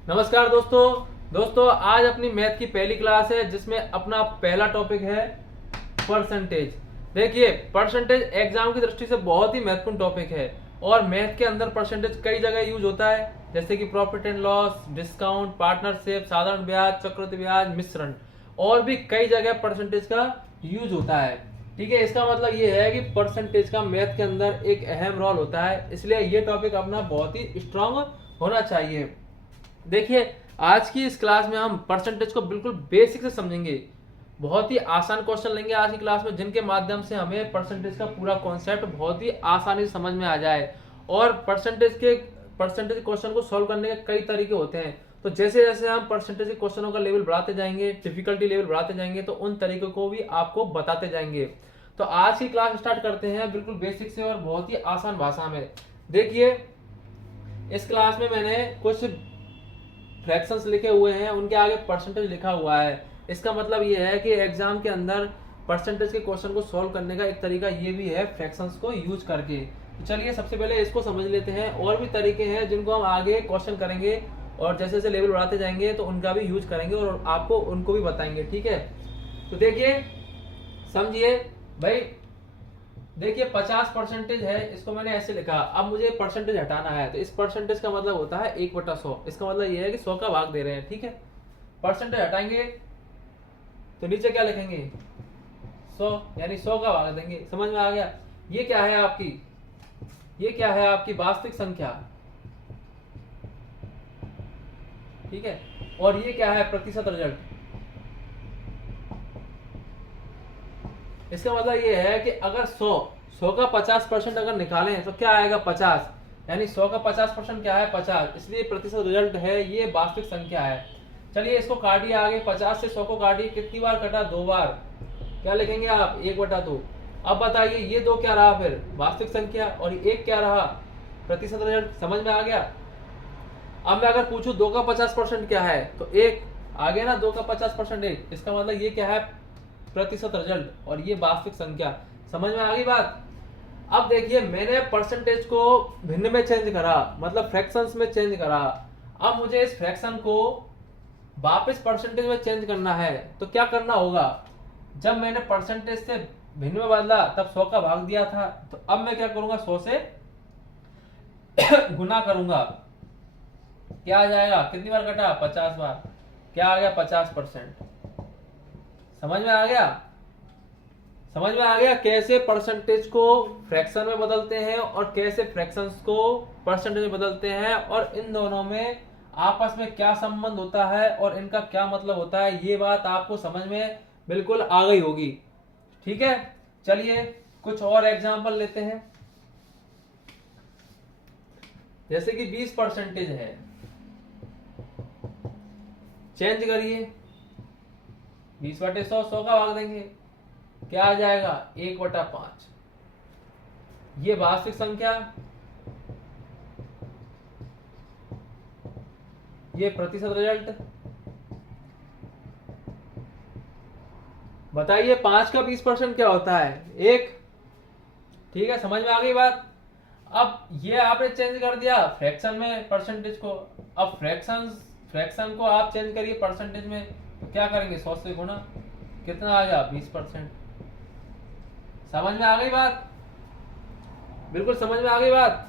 नमस्कार दोस्तों आज अपनी मैथ की पहली क्लास है जिसमें अपना पहला टॉपिक है परसेंटेज। देखिए, परसेंटेज एग्जाम की दृष्टि से बहुत ही महत्वपूर्ण टॉपिक है और मैथ के अंदर परसेंटेज कई जगह यूज होता है, जैसे कि profit and loss, discount, partnership, साधारण ब्याज, चक्रवृद्धि ब्याज, मिश्रण, और भी कई जगह परसेंटेज का यूज होता है। ठीक है, इसका मतलब ये है कि परसेंटेज का मैथ के अंदर एक अहम रोल होता है, इसलिए ये टॉपिक अपना बहुत ही स्ट्रांग होना चाहिए। देखिए, आज की इस क्लास में हम परसेंटेज को बिल्कुल बेसिक से समझेंगे। बहुत ही आसान क्वेश्चन लेंगे आज की क्लास में, जिनके माध्यम से हमें परसेंटेज का पूरा कॉन्सेप्ट बहुत ही आसानी से समझ में आ जाए। और परसेंटेज क्वेश्चन को सॉल्व करने के कई तरीके होते हैं, तो जैसे जैसे हम परसेंटेज के क्वेश्चनों का लेवल बढ़ाते जाएंगे, डिफिकल्टी लेवल बढ़ाते जाएंगे, तो उन तरीकों को भी आपको बताते जाएंगे। तो आज की क्लास स्टार्ट करते हैं बिल्कुल बेसिक से और बहुत ही आसान भाषा में। देखिए, इस क्लास में मैंने कुछ फ्रैक्शंस लिखे हुए हैं, उनके आगे परसेंटेज लिखा हुआ है। इसका मतलब ये है कि एग्जाम के अंदर परसेंटेज के क्वेश्चन को सॉल्व करने का एक तरीका ये भी है, फ्रैक्शंस को यूज करके। तो चलिए सबसे पहले इसको समझ लेते हैं। और भी तरीके हैं जिनको हम आगे क्वेश्चन करेंगे और जैसे जैसे लेवल बढ़ाते जाएंगे तो उनका भी यूज करेंगे और आपको उनको भी बताएंगे। ठीक है, तो देखिए, समझिए भाई। देखिए, 50% है, इसको मैंने ऐसे लिखा। अब मुझे परसेंटेज हटाना है, तो इस परसेंटेज का मतलब होता है 1/100। इसका मतलब ये है कि 100 का भाग दे रहे हैं। ठीक है, परसेंटेज हटाएंगे तो नीचे क्या लिखेंगे? 100, यानी 100 का भाग देंगे। समझ में आ गया? ये क्या है आपकी? ये क्या है आपकी वास्तविक संख्या। ठीक है, और ये क्या है? प्रतिशत रिजल्ट। इसका मतलब ये है कि अगर 100 का 50% अगर निकालें तो क्या आएगा? 50। यानी 100 का 50% क्या है? 50। इसलिए प्रतिशत रिजल्ट है, ये वास्तविक संख्या है। चलिए इसको काटिए आगे, 50 से 100 को काटिए। कितनी बार कटा? 2 बार। क्या लिखेंगे आप? 1/2। अब बताइए, ये 2 क्या रहा फिर? वास्तविक संख्या। और 1 क्या रहा? प्रतिशत रिजल्ट। समझ में आ गया? अब मैं अगर पूछूं 2 का 50% क्या है, तो 1 आ गया ना। 2 का 50% 1। इसका मतलब ये क्या है? प्रतिशत रिजल्ट, और ये वास्तविक संख्या। समझ में आ गई बात? अब देखिए, मैंने परसेंटेज को भिन्न में चेंज करा, मतलब फ्रैक्शंस में चेंज करा। अब मुझे इस फ्रैक्शन को वापस परसेंटेज में चेंज करना है, तो क्या करना होगा? जब मैंने परसेंटेज से भिन्न में बदला तब 100 का भाग दिया था, तो अब मैं क्या करूंगा? 100 से गुना करूंगा। क्या आ जाएगा? कितनी बार कटा? 50 बार। क्या आ गया? 50%। समझ में आ गया? समझ में आ गया कैसे परसेंटेज को फ्रैक्शन में बदलते हैं और कैसे फ्रैक्शंस को परसेंटेज में बदलते हैं, और इन दोनों में आपस में क्या संबंध होता है और इनका क्या मतलब होता है। ये बात आपको समझ में बिल्कुल आ गई होगी। ठीक है, चलिए कुछ और एग्जांपल लेते हैं। जैसे कि 20% है, चेंज करिए। 20/100, 100 का भाग देंगे। क्या आ जाएगा? 1/5। ये वास्तविक संख्या, ये प्रतिशत रिजल्ट। बताइए 5 का 20% क्या होता है? 1। ठीक है, समझ में आ गई बात? अब ये आपने चेंज कर दिया फ्रैक्शन में परसेंटेज को। अब फ्रैक्शन को आप चेंज करिए परसेंटेज में, तो क्या करेंगे? 100 से गुना। कितना आ गया? 20%। समझ में आ गई बात? बिल्कुल समझ में आ गई बात?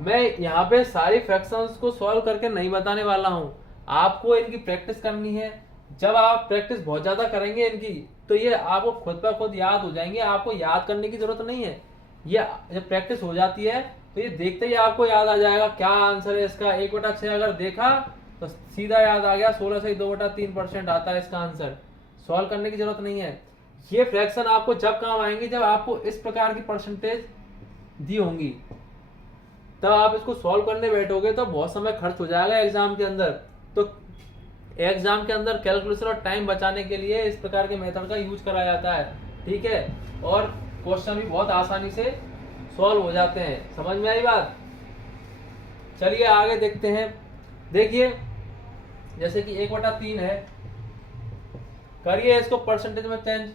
मैं यहाँ पे सारी फ्रैक्शंस को सॉल्व करके नहीं बताने वाला हूँ, आपको इनकी प्रैक्टिस करनी है। जब आप प्रैक्टिस बहुत ज्यादा करेंगे इनकी, तो ये आपको खुद पर खुद याद हो जाएंगे। आपको याद करने की जरूरत नहीं है। ये जब प्रैक्टिस हो जाती है तो ये देखते ही आपको याद आ जाएगा क्या आंसर है इसका। 1/6 अगर देखा तो सीधा याद आ गया। 16 से 2/3% आता है इसका आंसर। सॉल्व करने की जरूरत नहीं है। ये फ्रैक्शन आपको जब काम आएंगे जब आपको इस प्रकार की परसेंटेज दी होंगी, तब आप इसको सॉल्व करने बैठोगे तो बहुत समय खर्च हो जाएगा एग्जाम के अंदर। तो एग्जाम के अंदर कैलकुलेशन और टाइम बचाने के लिए इस प्रकार के मेथड का यूज करा जाता है। ठीक है, और क्वेश्चन भी बहुत आसानी से सॉल्व हो जाते हैं। समझ में आई बात? चलिए आगे देखते हैं। देखिए, जैसे कि 1/3 है, करिए इसको परसेंटेज में चेंज।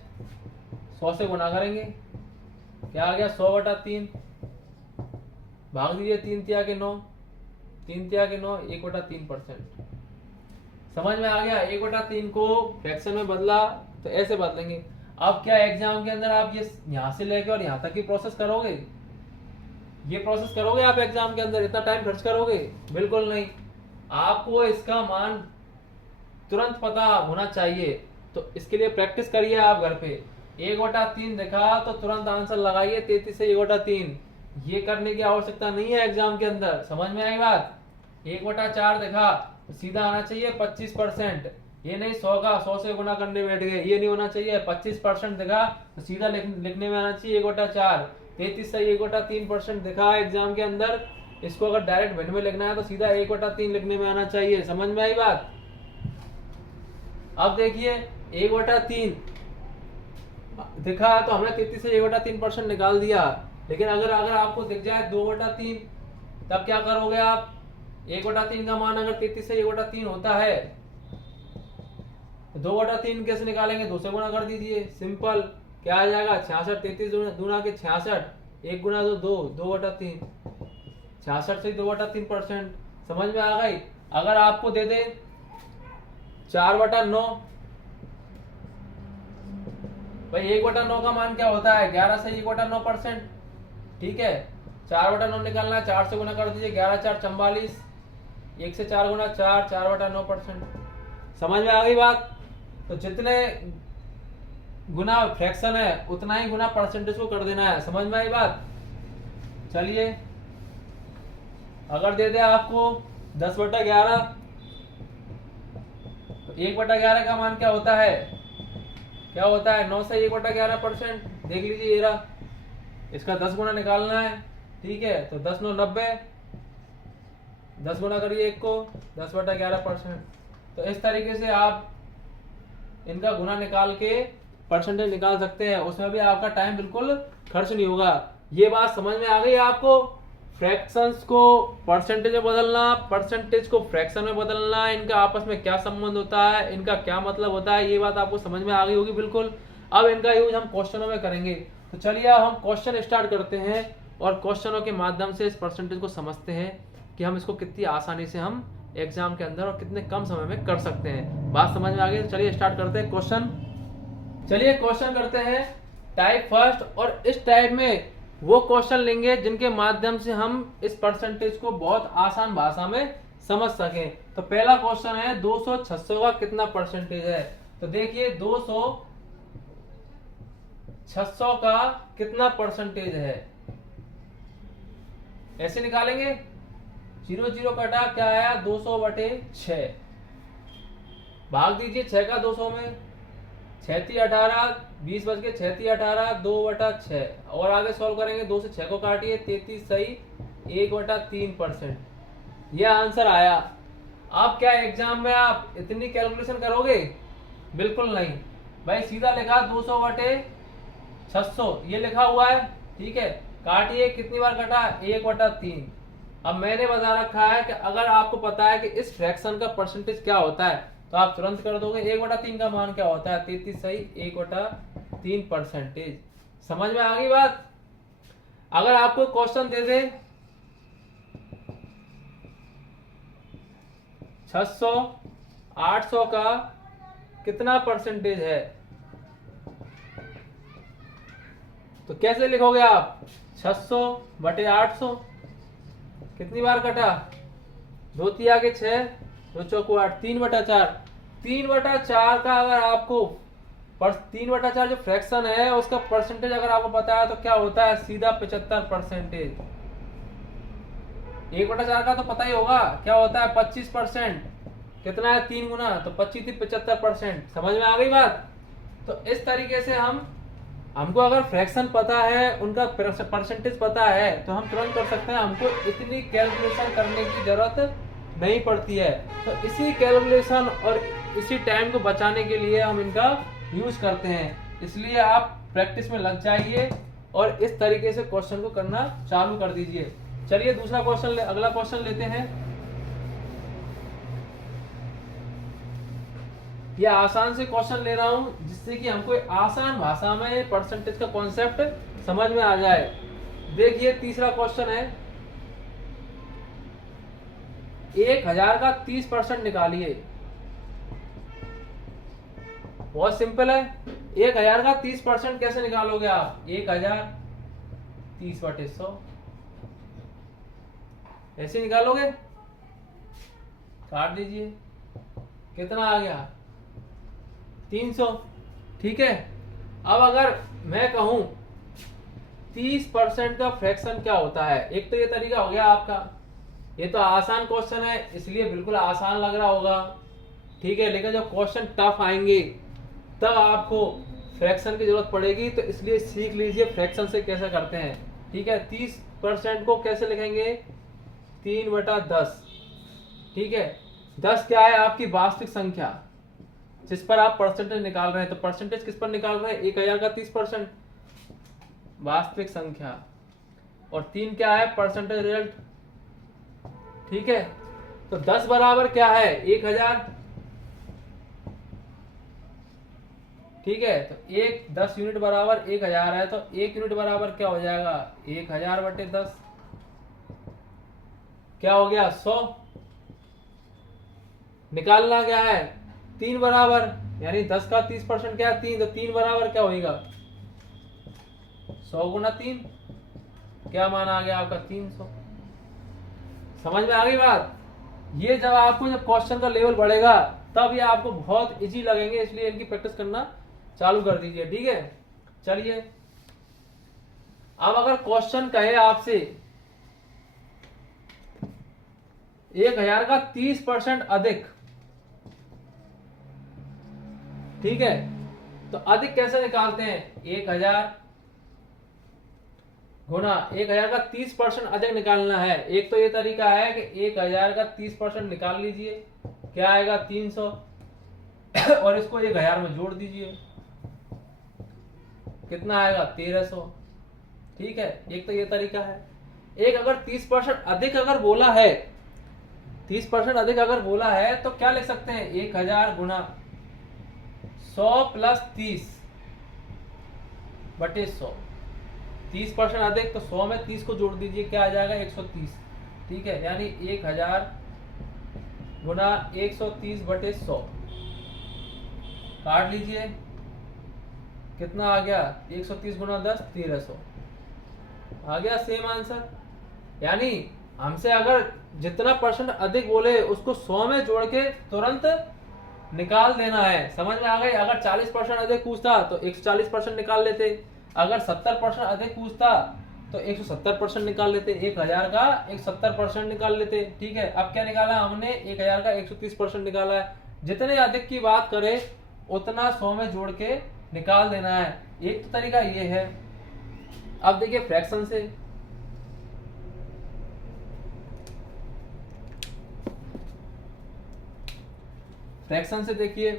100 से गुना करेंगे। क्या आ गया? 100/3। भाग दीजिए 3 तिया के 9। 3 तिया के 9, 1/3%। समझ में आ गया। 1/3 को फ्रैक्शन में बदला तो ऐसे बदलेंगे। अब क्या एग्जाम के अंदर आप ये यहाँ से लेके और यहाँ तक की प्रोसेस करोगे? ये प्रोसेस करोगे आप एग्जाम के अंदर? इतना टाइम खर्च करोगे? बिल्कुल नहीं। आपको इसका मान तुरंत पता होना चाहिए, तो इसके लिए प्रैक्टिस करिए आप घर पे। 1/3 देखा तो तुरंत आंसर लगाइए 33 से 1/3। ये करने की आवश्यकता नहीं है एग्जाम के अंदर। समझ में आई बात? 1/4 देखा तो सीधा आना चाहिए 25%। ये नहीं 100 से गुना करने बैठ गए, ये नहीं होना चाहिए। 25% देखा तो सीधा लिखने में आना चाहिए 1/4। 33 से 1/3% देखा एग्जाम के अंदर, इसको अगर डायरेक्ट भिन्न में लिखना है तो सीधा 1/3 लिखने में आना चाहिए। समझ में आई बात? अब देखिए 1/3 दिखा तो हमने 33 से 1/3% निकाल दिया। लेकिन अगर आपको दिख जाए 2/3 तब क्या करोगे आप? 1/3 का मान अगर 33 से 1/3 होता है तो 2/3 कैसे निकालेंगे? 2 से गुणा कर दीजिए, सिंपल। क्या आ जाएगा? 66। 33 दूना के 66, 1 गुना 2 2/3। 66 से 2/3%। समझ में आ गई? अगर आपको दे दे 4/9, भाई 1/9 का मान क्या होता है? 11 से 1/9%। ठीक है, 4/9 निकालना है, 4 से गुना कर दीजिए, 11 4 44, 1 से 4 गुना 4, 4/9%। समझ में आ गई बात? तो जितने गुना फ्रैक्शन है उतना ही गुना परसेंटेज को कर देना है। समझ में आई बात? चलिए, अगर दे दे आपको 10/11 तो 1/11 का मान क्या होता है? क्या होता है? 9 से 1/11%। देख लीजिए ये रहा। इसका 10 गुना निकालना है। ठीक है, तो 10 9 90, 10 गुना करिए 1 को, 10/11%। तो इस तरीके से आप इनका गुना निकाल के परसेंटेज निकाल सकते हैं। उसमें भी आपका टाइम बिल्कुल खर्च नहीं होगा। ये बात समझ में आ गई आपको? फ्रैक्शंस को परसेंटेज में बदलना, परसेंटेज को फ्रैक्शन में बदलना, इनका आपस में क्या संबंध होता है, इनका क्या मतलब होता है, ये बात आपको समझ में आ गई होगी बिल्कुल। अब इनका यूज हम क्वेश्चनों में करेंगे। तो चलिए अब हम क्वेश्चन स्टार्ट करते हैं और क्वेश्चनों के माध्यम से इस परसेंटेज को समझते हैं कि हम इसको कितनी आसानी से हम एग्जाम के अंदर और कितने कम समय में कर सकते हैं। बात समझ में आ गई? तो चलिए स्टार्ट करते हैं क्वेश्चन। चलिए क्वेश्चन करते हैं टाइप फर्स्ट, और इस टाइप में वो क्वेश्चन लेंगे जिनके माध्यम से हम इस परसेंटेज को बहुत आसान भाषा में समझ सकें। तो पहला क्वेश्चन है 200 600 का कितना परसेंटेज है? तो देखिए 200 600 का कितना परसेंटेज है, ऐसे निकालेंगे। 0 0 कटा, क्या आया? 200/6। भाग दीजिए 6 का 200 में, 6 × 18, 20 बच के 6 × 18, 2/6। और आगे सॉल्व करेंगे, 2 से 6 को काटिए, 33 सही 1/3%। यह आंसर आया। अब क्या एग्जाम में आप इतनी कैलकुलेशन करोगे? बिल्कुल नहीं भाई, सीधा लिखा 200/600, ये लिखा हुआ है। ठीक है, काटिए, कितनी बार कटा? 1/3। अब मैंने बता रखा है कि अगर आपको पता है कि इस फ्रैक्शन का परसेंटेज क्या होता है तो आप तुरंत कर दोगे। 1/3 का मान क्या होता है? 33 सही 1/3%। समझ में आ गई बात? अगर आपको क्वेश्चन दे दे 600 800 का कितना परसेंटेज है, तो कैसे लिखोगे आप? 600/800। कितनी बार कटा? 2 तिया के 6, 2 चौको 8, 3/4। 3/4 का अगर आपको 3/4 जो फ्रैक्शन है उसका परसेंटेज अगर आपको पता है तो क्या होता है? सीधा 75%। 1/4 का तो पता ही होगा, क्या होता है? 25%। कितना है? 3 गुना, तो 25 थी 75%। समझ में आ गई बात? तो इस तरीके से हमको अगर फ्रैक्शन पता है, उनका परसेंटेज पता है, तो हम तुरंत कर सकते हैं। हमको इतनी कैलकुलेशन करने की जरूरत नहीं पड़ती है। तो इसी कैलकुलेशन और इसी टाइम को बचाने के लिए हम इनका यूज करते हैं। इसलिए आप प्रैक्टिस में लग जाइए और इस तरीके से क्वेश्चन को करना चालू कर दीजिए। चलिए दूसरा क्वेश्चन अगला क्वेश्चन लेते हैं। ये आसान से क्वेश्चन ले रहा हूं जिससे कि हमको आसान भाषा में परसेंटेज का कॉन्सेप्ट समझ में आ जाए। देखिए तीसरा क्वेश्चन है 1000 का 30% निकालिए। बहुत सिंपल है। 1000 का 30% कैसे निकालोगे आप? 1000 30/100 ऐसे निकालोगे। काट दीजिए, कितना आ गया? 300। ठीक है, अब अगर मैं कहूं 30% का फ्रैक्शन क्या होता है, एक तो ये तरीका हो गया आपका, ये तो आसान क्वेश्चन है इसलिए बिल्कुल आसान लग रहा होगा। ठीक है, लेकिन जब क्वेश्चन टफ आएंगे तब आपको फ्रैक्शन की जरूरत पड़ेगी, तो इसलिए सीख लीजिए फ्रैक्शन से कैसे करते हैं। ठीक है, 30% को कैसे लिखेंगे? 3/10। ठीक है, 10 क्या है? आपकी वास्तविक संख्या जिस पर आप परसेंटेज निकाल रहे हैं। तो परसेंटेज किस पर निकाल रहे हैं? 1000 का 30% वास्तविक संख्या, और 3 क्या है? Percentage result. ठीक है, तो 10 बराबर क्या है? 1000। ठीक है, तो 10 यूनिट बराबर 1000 है, तो 1 यूनिट बराबर क्या हो जाएगा? 1000/10 क्या हो गया? 100। निकालना क्या है? 3 बराबर, यानी 10 का 30% क्या है? 3, तो 3 बराबर क्या होगा? 100 गुना 3, क्या मान आ गया आपका? 300। समझ में आ गई बात? ये जब आपको जब क्वेश्चन का लेवल बढ़ेगा तब ये आपको बहुत इजी लगेंगे, इसलिए इनकी प्रैक्टिस करना चालू कर दीजिए। ठीक है, चलिए अब अगर क्वेश्चन कहे आपसे 1000 का 30% अधिक, ठीक है, तो अधिक कैसे निकालते हैं? 1000 गुना 1000 का 30% अधिक निकालना है। एक तो ये तरीका है कि 1000 का 30% निकाल लीजिए, क्या आएगा? 300, और इसको 1000 में जोड़ दीजिए, कितना आएगा? 1300। ठीक है, एक तो ये तरीका है। एक अगर 30% अधिक अगर बोला है, 30% अधिक अगर बोला है तो क्या लिख सकते हैं? 1000 गुना 100 प्लस 30/100। 30% अधिक, तो 100 में 30 को जोड़ दीजिए, क्या आ जाएगा? 130। ठीक है, यानी 1000 गुना 130/100 काट लीजिए, कितना आ गया? 130 गुना 10 1300 आ गया सेम आंसर। यानी हमसे अगर जितना परसेंट अधिक बोले उसको 100 में जोड़ के तुरंत निकाल देना है। समझ में आ गई? अगर 40% अधिक पूछता तो 140% निकाल लेते, अगर 70% अधिक पूछता तो 170% निकाल लेते, 1000 का 170% निकाल लेते। ठीक है, अब क्या निकाला हमने? 1000 का 130% निकाला है। जितने अधिक की बात करे उतना 100 में जोड़ के निकाल देना है। एक तो तरीका ये है। अब देखिए फ्रैक्शन से, देखिए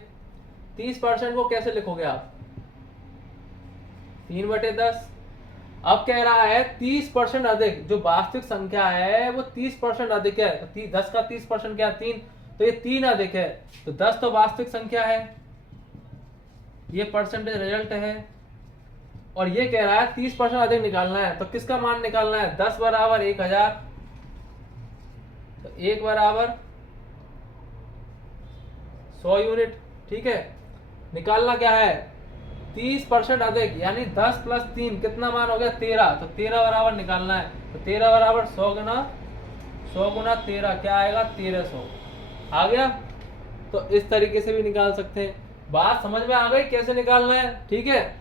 30% को कैसे लिखोगे आप? 3/10। अब कह रहा है 30% अधिक, जो वास्तविक संख्या है वो 30% अधिक है। तो 10 का 30% क्या? 3, तो ये 3 अधिक है, तो 10 तो वास्तविक संख्या है, ये परसेंटेज रिजल्ट है। और ये कह रहा है 30% अधिक निकालना है, तो किसका मान निकालना है? 10 बराबर 1000, तो 1 बराबर 100 यूनिट। ठीक है, निकालना क्या है? 30% अधिक, यानी 10 प्लस 3 कितना मान हो गया? 13, तो 13 बराबर निकालना है, तो 13 बराबर 100 गुना 13 क्या आएगा? 1300 आ गया। तो इस तरीके से भी निकाल सकते हैं। बात समझ में आ गई कैसे निकालना है? ठीक है,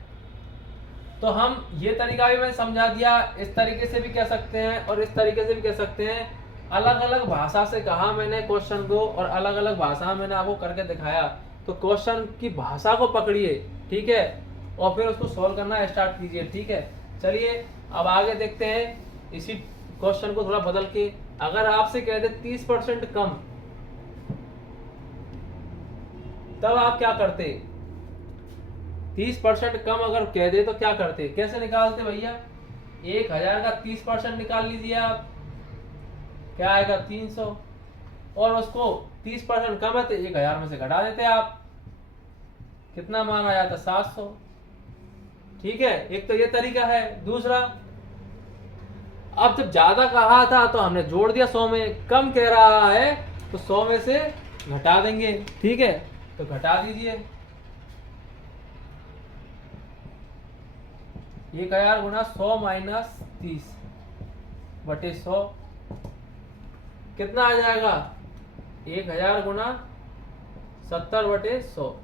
तो हम ये तरीका भी मैंने समझा दिया, इस तरीके से भी कह सकते हैं और इस तरीके से भी कह सकते हैं। अलग अलग भाषा से कहा मैंने क्वेश्चन को, और अलग अलग भाषा मैंने आपको करके दिखाया। तो क्वेश्चन की भाषा को पकड़िए, ठीक है, और फिर उसको सॉल्व करना स्टार्ट कीजिए। ठीक है, चलिए अब आगे देखते हैं। इसी क्वेश्चन को थोड़ा बदल के, अगर आपसे कह दे 30% कम, तब आप क्या करते? 30% कम अगर कह दे तो क्या करते? कैसे निकालते भैया? 1000 का 30% निकाल लीजिए आप, क्या आएगा? 300, और उसको 30% कम है तो 1000 में से घटा देते आप, कितना मान आ जाता? 700। ठीक है, एक तो ये तरीका है। दूसरा, अब जब ज्यादा कहा था तो हमने जोड़ दिया 100 में, कम कह रहा है तो 100 में से घटा देंगे। ठीक है, तो घटा दीजिए, 1000 गुना 100 माइनस 30 बटे 100 कितना आ जाएगा? 1000 गुना 70 बटे 100।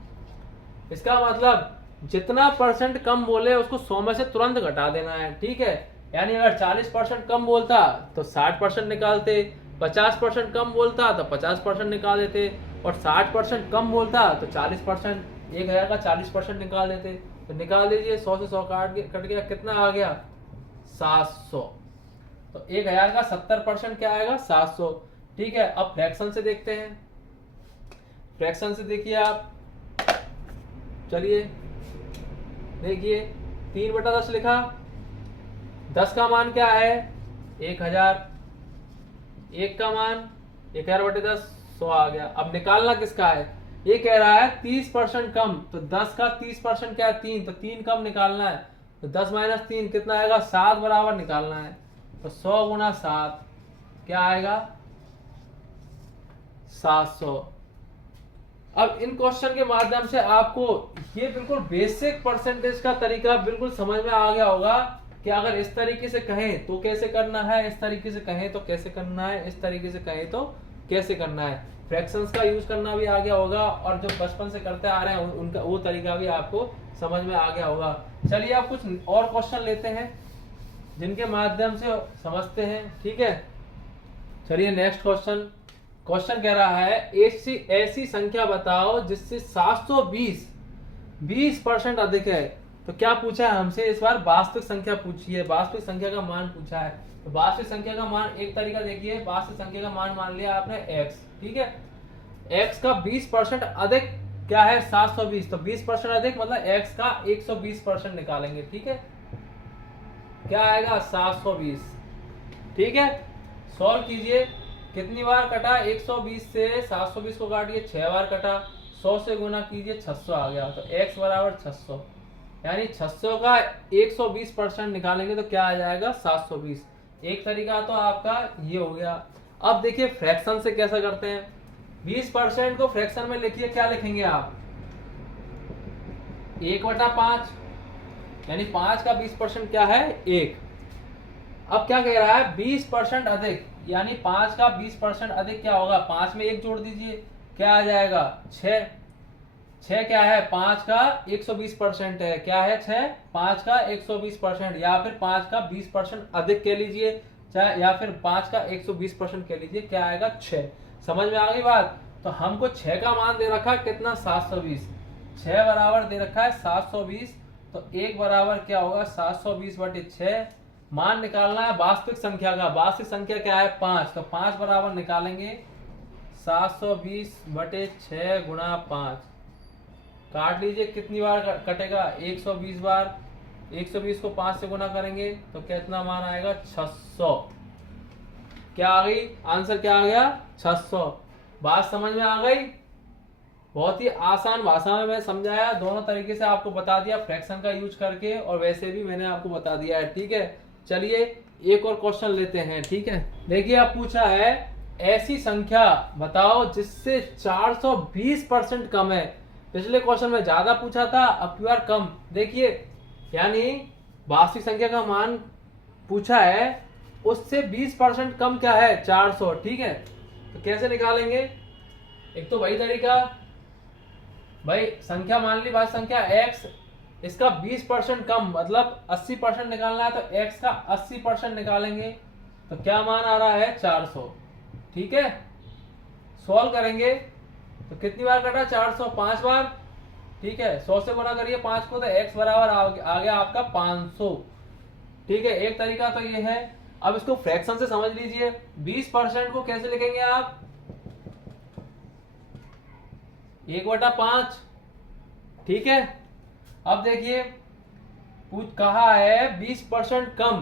इसका मतलब जितना परसेंट कम बोले उसको 100 में से तुरंत घटा देना है, ठीक है। यानी अगर 40% कम बोलता तो 60% निकालते, 50% कम बोलता तो 50% निकाल देते, और 60% कम बोलता तो 40%, 1000 का 40% निकाल देते। तो निकाल दीजिए, 100 से 100 कट गया, कितना आ गया? 700। तो 1000 का 70% क्या आएगा? 700, ठीक है। अब फ्रैक्शन से देखते हैं। फ्रैक्शन से देखिए आप, चलिए देखिए 3/10 लिखा, 10 का मान क्या है? 1000, 1 का मान 1000 बटे 10 100 आ गया। अब निकालना किसका है? ये कह रहा है 30% कम, तो 10 का 30% क्या है? 3, तो 3 कम निकालना है। तो 10 माइनस 3 कितना आएगा? 7 बराबर निकालना है। तो 100 गुना 7 क्या आएगा? 700। अब इन क्वेश्चन के माध्यम से आपको ये बिल्कुल बेसिक परसेंटेज का तरीका बिल्कुल समझ में आ गया होगा कि अगर इस तरीके से कहें तो कैसे करना है, इस तरीके से कहें तो कैसे करना है, इस तरीके से कहें तो कैसे करना है। फ्रैक्शंस का यूज करना भी आ गया होगा, और जो बचपन से करते आ रहे हैं उनका वो तरीका भी आपको समझ में आ गया होगा। चलिए आप कुछ और क्वेश्चन लेते हैं जिनके माध्यम से समझते हैं, ठीक है। चलिए नेक्स्ट क्वेश्चन। क्वेश्चन कह रहा है ऐसी संख्या बताओ जिससे 720 20% अधिक है। तो क्या पूछा है हमसे? इस बार वास्तविक संख्या पूछी है, वास्तविक संख्या का मान पूछा है। तो वास्तविक संख्या का मान एक तरीका देखिए, वास्तविक संख्या का मान मान लिया आपने x, ठीक है। x का 20% अधिक क्या है? 720। तो 20% अधिक मतलब x का 120% निकालेंगे, ठीक है। क्या आएगा? 720, ठीक है। सॉल्व कीजिए, कितनी बार कटा? 120 से 720 को काटिए, 6 बार कटा, 100 से गुना कीजिए, 600 आ गया। तो x बराबर 600, यानी 600 का 120% निकालेंगे तो क्या आ जाएगा? 720। एक तरीका तो आपका ये हो गया। अब देखिए फ्रैक्शन से कैसा करते हैं। 20% को फ्रैक्शन में लिखिए, क्या लिखेंगे आप? 1/5, यानी 5 का 20% क्या है? 1। अब क्या कह रहा है? 20% अधिक, यानी 5 का 20% अधिक क्या होगा? 5 में 1 जोड़ दीजिए, क्या आ जाएगा? 6। 6 क्या है? 5 का 120% है, क्या है? 6 5 का 120%, या फिर 5 का 20% अधिक कह लीजिए, चाहे या फिर 5 का 120% कह लीजिए, क्या आएगा? 6। समझ में आ गई बात? तो हमको 6 का मान दे रखा है कितना? 720। 6 बराबर दे रखा है 720, तो 1 बराबर क्या होगा? 720 बटे 6। मान निकालना है वास्तविक संख्या का। वास्तविक संख्या क्या है? 5। तो 5 बराबर निकालेंगे 720 बटे 6 गुना 5। काट लीजिए, कितनी बार कटेगा? 120 बार। 120 को 5 से गुना करेंगे तो कितना मान आएगा? 600। क्या आ गई? आंसर क्या आ गया? 600। बात समझ में आ गई? बहुत ही आसान भाषा में मैं समझाया, दोनों तरीके से आपको बता दिया, फ्रैक्शन का यूज करके और वैसे भी मैंने आपको बता दिया है, ठीक है। चलिए एक और क्वेश्चन लेते हैं, ठीक है। देखिए आप पूछा है ऐसी संख्या बताओ जिससे 420% कम है। पिछले क्वेश्चन में ज्यादा पूछा था, अब की बार कम। देखिए यानी वास्तविक संख्या का मान पूछा है, उससे 20% कम क्या है? 400, ठीक है। तो कैसे निकालेंगे? एक तो वही तरीका, भाई संख्या मान ली, वास्तविक संख्या x, इसका 20% कम मतलब 80% निकालना है, तो x का 80% निकालेंगे तो क्या मान आ रहा है? 400, ठीक है। सॉल्व करेंगे तो कितनी बार कटा? 400, 5 बार, ठीक है। 100 से गुना करिए 5 को, तो x बराबर आ गया आपका 500, ठीक है। एक तरीका तो ये है। अब इसको फ्रैक्शन से समझ लीजिए। 20% को कैसे लिखेंगे आप? 1/5, ठीक है। अब देखिए पूछ कहा है 20% कम,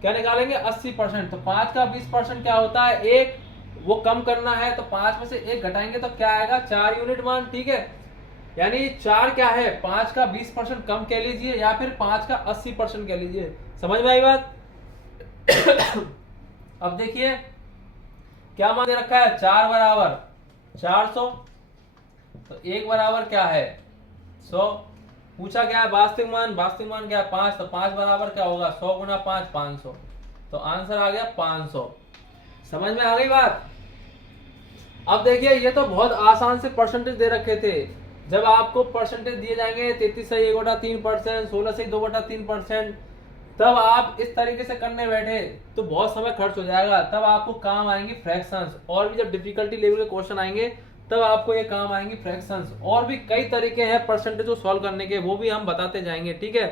क्या निकालेंगे? 80%। तो 5 का 20% क्या होता है? 1। वो कम करना है तो 5 में से 1 घटाएंगे तो क्या आएगा? 4 यूनिट मान, ठीक है। यानी 4 क्या है? 5 का 20% कम कह लीजिए, या फिर 5 का 80% कह लीजिए। समझ में आई बात? अब देखिए क्या मान दे रखा है? 4 बराबर 400, तो 1 बराबर क्या है? 100। पूछा क्या है वास्तविक मान क्या है 5, तो 5 बराबर क्या होगा 100 गुना 5 500, तो आंसर आ गया 500। समझ में आ गई बात। अब देखिए ये तो बहुत आसान से परसेंटेज दे रखे थे। जब आपको परसेंटेज दिए जाएंगे 33 से 1/3%, 16 से 2/3%, तब आप इस तरीके से करने बैठे तो बहुत समय खर्च हो जाएगा। तब आपको काम आएंगी फ्रैक्शंस, और भी जब डिफिकल्टी लेवल के क्वेश्चन आएंगे तब आपको ये काम आएंगी फ्रैक्शंस। और भी कई तरीके हैं परसेंटेज को सॉल्व करने के, वो भी हम बताते जाएंगे, ठीक है।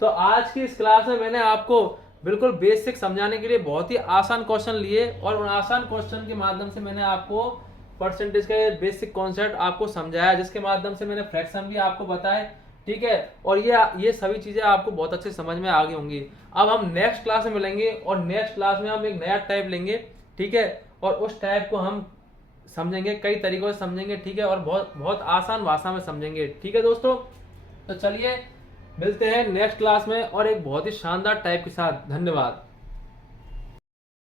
तो आज की इस क्लास में मैंने आपको बिल्कुल बेसिक समझाने के लिए बहुत ही आसान क्वेश्चन लिए, और उन आसान क्वेश्चन के माध्यम से मैंने आपको परसेंटेज के बेसिक कॉन्सेप्ट आपको समझाया, जिसके माध्यम से मैंने फ्रैक्शन भी आपको बताए, ठीक है। और ये सभी चीजें आपको बहुत अच्छे समझ में आ गई होंगी। अब हम नेक्स्ट क्लास में मिलेंगे, और नेक्स्ट क्लास में हम एक नया टाइप लेंगे, ठीक है, और उस टाइप को हम समझेंगे, कई तरीकों से समझेंगे, ठीक है, और बहुत बहुत आसान भाषा में समझेंगे, ठीक है दोस्तों। तो चलिए मिलते हैं नेक्स्ट क्लास में और एक बहुत ही शानदार टाइप के साथ। धन्यवाद।